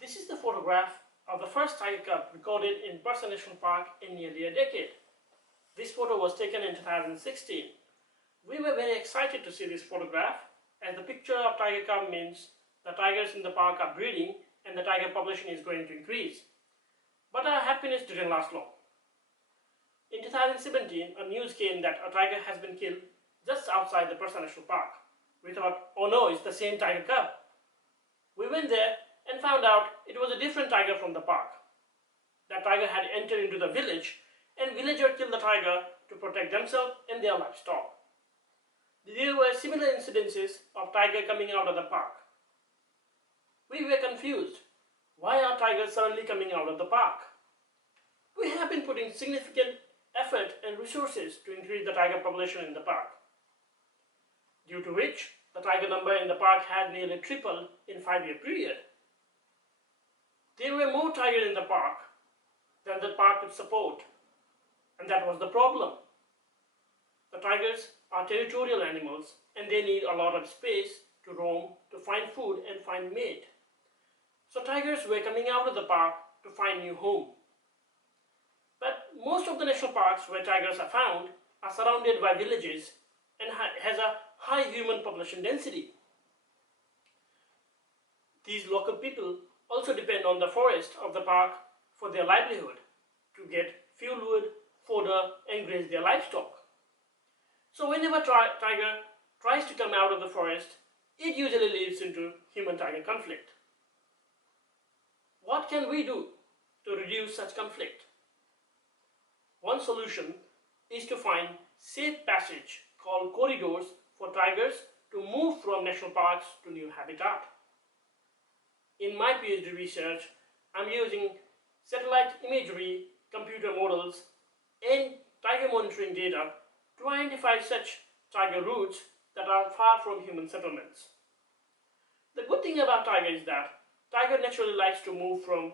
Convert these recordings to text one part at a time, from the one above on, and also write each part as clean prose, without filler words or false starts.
This is the photograph of the first tiger cub recorded in Bursa National Park in nearly a decade. This photo was taken in 2016. We were very excited to see this photograph, as the picture of tiger cub means the tigers in the park are breeding and the tiger population is going to increase. But our happiness didn't last long. In 2017, a news came that a tiger has been killed just outside the Bursa National Park. We thought, oh no, it's the same tiger cub. We went there and found out it was a different tiger from the park. That tiger had entered into the village and villagers killed the tiger to protect themselves and their livestock. There were similar incidences of tiger coming out of the park. We were confused. Why are tigers suddenly coming out of the park? We have been putting significant effort and resources to increase the tiger population in the park, due to which the tiger number in the park had nearly tripled in a 5-year period. There were more tigers in the park than the park could support, and that was the problem. The tigers are territorial animals and they need a lot of space to roam, to find food and find mate. So tigers were coming out of the park to find new home. But most of the national parks where tigers are found are surrounded by villages and has a high human population density. These local people also depend on the forest of the park for their livelihood, to get fuel wood, fodder and graze their livestock. So whenever tiger tries to come out of the forest, it usually leads into human-tiger conflict. What can we do to reduce such conflict? One solution is to find safe passage called corridors for tigers to move from national parks to new habitat. In my PhD research, I'm using satellite imagery, computer models, and tiger monitoring data to identify such tiger routes that are far from human settlements. The good thing about tiger is that tiger naturally likes to move from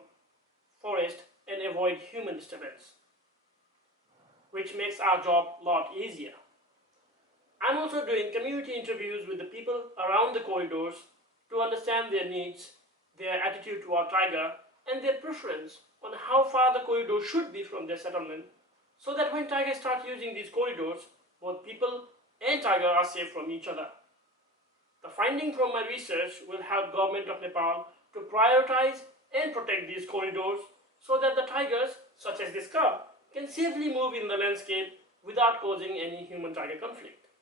forest and avoid human disturbance, which makes our job a lot easier. I'm also doing community interviews with the people around the corridors to understand their needs, their attitude toward tiger, and their preference on how far the corridor should be from their settlement, so that when tigers start using these corridors, both people and tiger are safe from each other. The finding from my research will help government of Nepal to prioritize and protect these corridors so that the tigers, such as this cub, can safely move in the landscape without causing any human-tiger conflict.